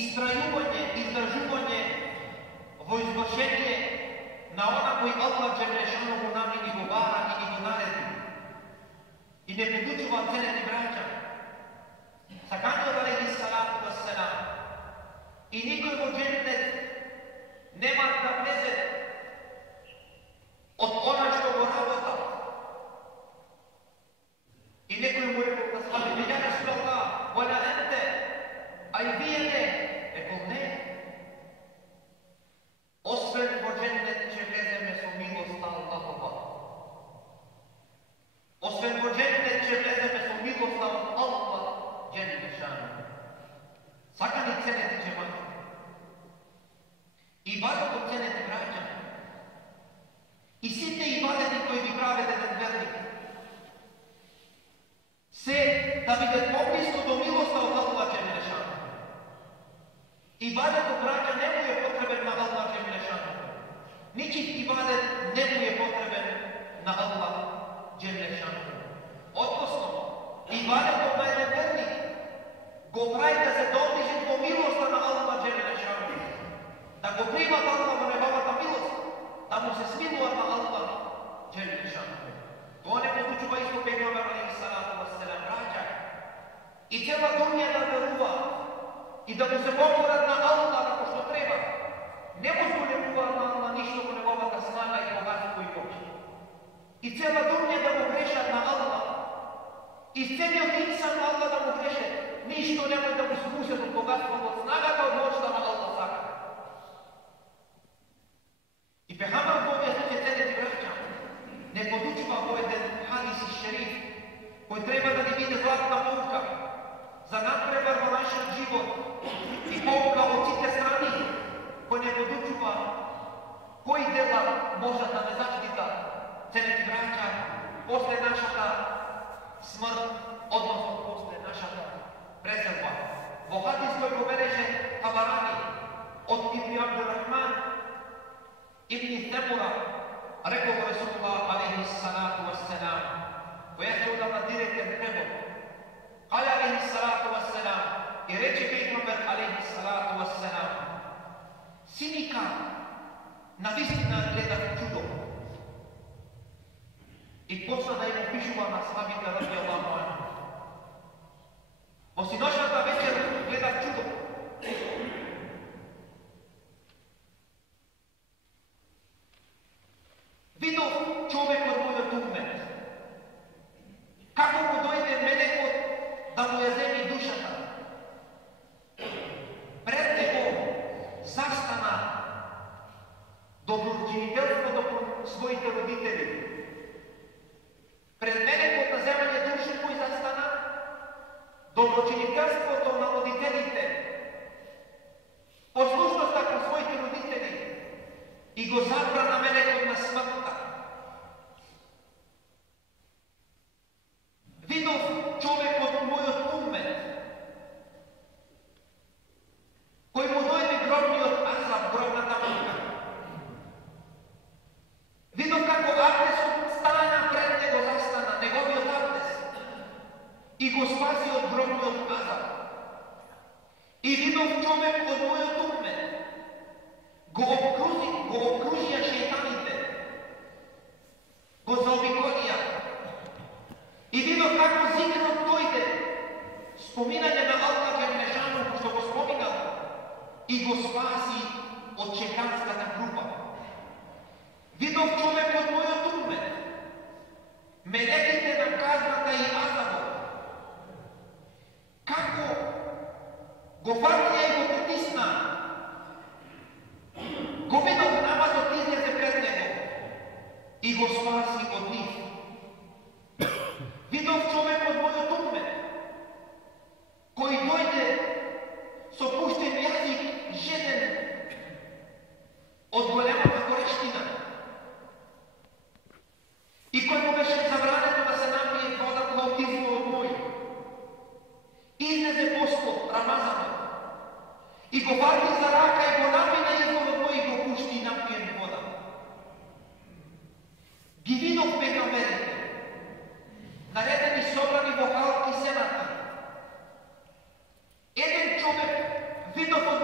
истрајување, издржување во извршение на она кој Аллах Джелешанову нам и го бара и го нареди. И не подучува ценени браќа. Саканиот алейхиссалату васселам и никој во џеннет нема да влезе од она што го работа. И некој му рекол да слави, ја Расулаллах, вала енте, а и вие не, рекол не. Освен во џеннет ќе влеземе со милост на Аллахова. Освен во џеннет ќе влеземе со милост на Аллах Джелешанову. Сакани ценети џемати. Ибадетот ценети браќа. И сите ибадети кои ги правите еден верник, се да бидат поблиско до милоста од Аллах Джелешанову. Ибадетот браќа не му е потребен на Аллах Джелешанову. Ничив ибадет не му е потребен на Аллах Джелешанову. Односно, ибадетот на еден верник го прави да се доближи до милоста на Аллах Джелешанову. Да го примат Аллах во неговата милост, да му се смилува на Аллах Джелешанову. Тоа не подучува исто пегамбер алейхиссалату васселам, браќа. И цела дуња да верува и да му се покорат на Аллах како што треба. Не му зголемува на Аллах ништо во неговата снага и богатство и моќ. И цела дуња да му грешат на Аллах. И целиот инсан на Аллах да му греше, ништо немој да му спусат од богатството, од снагата, од моќта на Аллах сака. И пехамбар во овие случаи, ценети браќа, не подучува во еден хадис и шериф, кој треба да ни биде златна pouка за надпревар во нашиот живот и pouка од сите страни, кој не подучува кои дела можат да не заштита, ценети браќа, после нашата смрт, односно после нашата преселба. Во хадис кој го бележе Табарани од Ибн Абдурахман Ибн Темура, рекол Расулуллах алейхиссалату васселам, која се удавна директен превод. Каля алейхиссалату васселам, и рече пегамбер алейхиссалату васселам, синика навистина гледав чудо. И почна да им опишува на славите ради Аллаху анху. Во синошната вечер гледав чудо. Видов човек од мојот умет. Како му дојде мелекот да му ја земи душата. Пред него застана доброчинителството кон своите родители. Пред мелекот на земање души кој застана доброчинителството на родителите. Послушноста кон своите родители и го забрана мелекот на смртта. Видов човек од мојот умет, кој му дојде гробниот азаб, гробната мука. Видов како Абдесот стана пред него, застана, неговиот Абдес, и го спаси од гробниот азаб. И видов човек од мојот умет, го окружија шејтаните, го заобиколија. И видов како зикрот дојде, споминање на Аллах Джелешанову што го споминал и го спаси од шејтанската група. Видов човек од мојот умет, мелеките на казната и азабот, како го фатија и го притисна. Го видов намазот излезе пред него и го спаси од нив. Видов човек од мојот умет, кој дојде со пуштен јазик, жеден од големата горештина и кој му беше забрането да се напие вода од извор мој. Излезе Господ, Рамазанот, и го фати за рака и го напина изворот мој и го пушти и напиен вода. Ги видов пегамберите, наредени собрани во халки сената. Еден човек видов од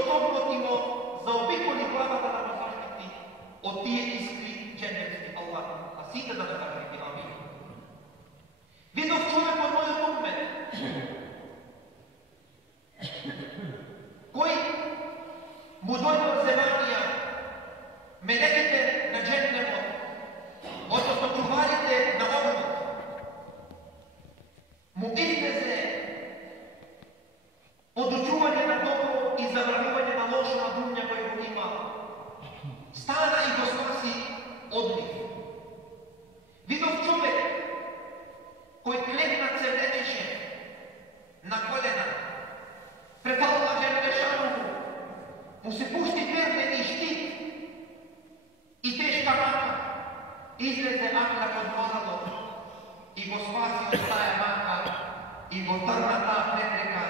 од огнот и го заобиколи главата да го заштити од тие искри дженнетски Аллах. А сите да кажете амин. Видов човек од мојот умет, кој му дојде од земјанија, мелеките на дженнемот, односно чуварите на огнот, му излезе подучување на добро и забранување на лошо на дуња кој го има. Стана и го спаси од нив. Видов човек кој клекнат се влечеше на колена пред Аллах Джелешану, му се пушти перде и штит и тешка мака, излезе Ахлак од младот и го спаси од тая мака и го трна таа препрека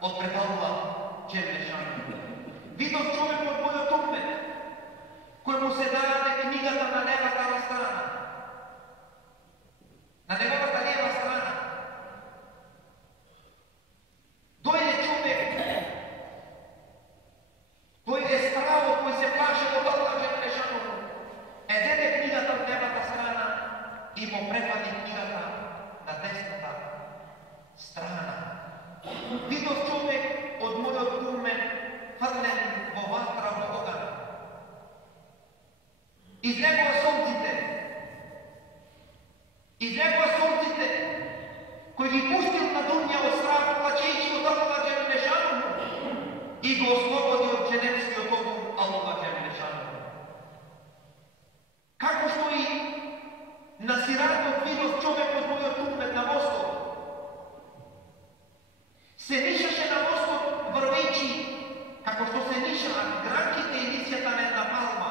од пред Аллах Джелешану. Видов човек од мојот умет, кој му се даде книгата на левата страна. На неговата лева страна. Дојде човек, тој е стравот кој се плаше од Аллах Джелешану, зеде книгата од левата страна и му препади книгата на десната страна. Видов човек од мојот умет фрлен во ватра во оган. Излегува сонците, кој ги пустил на дуња од страх, плачејќи од Аллах Джелешану и го ослободи од дженетскиот огн Аллах Джелешану. Како што и на сиратот видов човек од мојот умет на мостот, се нишаше на мостот врвејќи, како што се нишаат гранките и лисјата на една палма.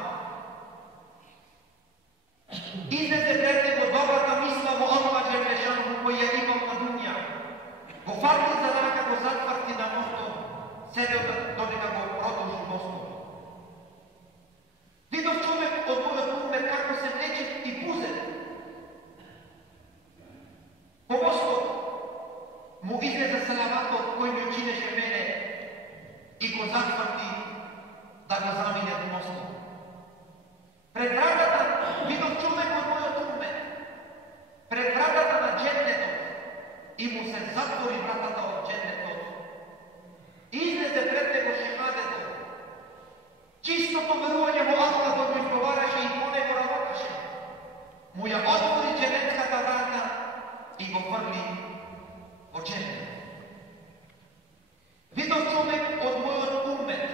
Излезе пред него добрата мисла во Аллах Джелешану кој ја имал на дуња. Го фарти за рака, го затврти на мостот, седел додека го продолжи мостот. Видов човек од мојот умет како се влече и пузет. По мостот му излезе салаватот кој ми учинеше мене и го затврти да го замине од мостот. Пред вратата видов човек од мојот умет, пред вратата на дженнетот, и му се затвори вратата од дженнетот. Излезе пред него шехадетот. Чистото верување во Аллах го изговараше и по него работеше. Му ја отвори дженнетската врата и го фрли во дженнет. Видов човек од мојот умет,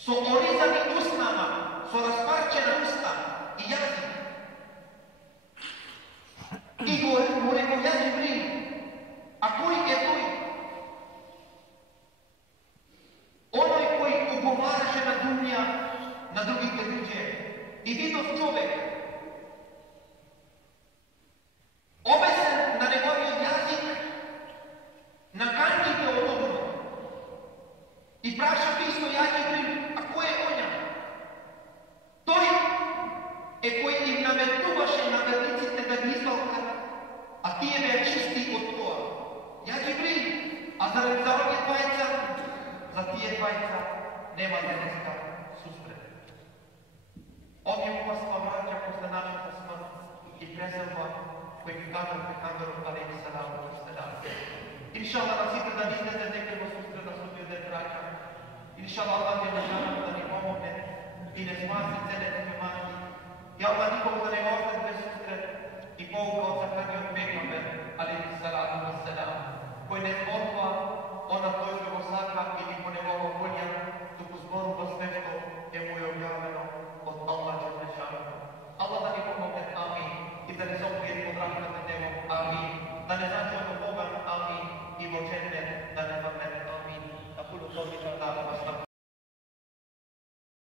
со оризани уснама, со распарчена уста и јазик. И му рекол ја Џибрил, а кој е тој? Оној кој уговараше на дуња на другите луѓе. И видов човек, обесен на неговиот јазик, на канките од огнот. И праша исто ја Џибрил, а кој е оња? Тој е кој им наметнуваше на верниците да ги излалкат, а тие беа чисти од тоа. Ја Џибрил, а за овие двајца, за тие двајца нема денеска суспред. Овие опасна браќа после нашата смрт и преселба кој ги кажал пекамберот алейхи саламу алейхи. Иншалла на сите да излезе некој во сусрета со овие браќа. Иншалла Аллах да ни помогне и не спаси целите имани. И Аллах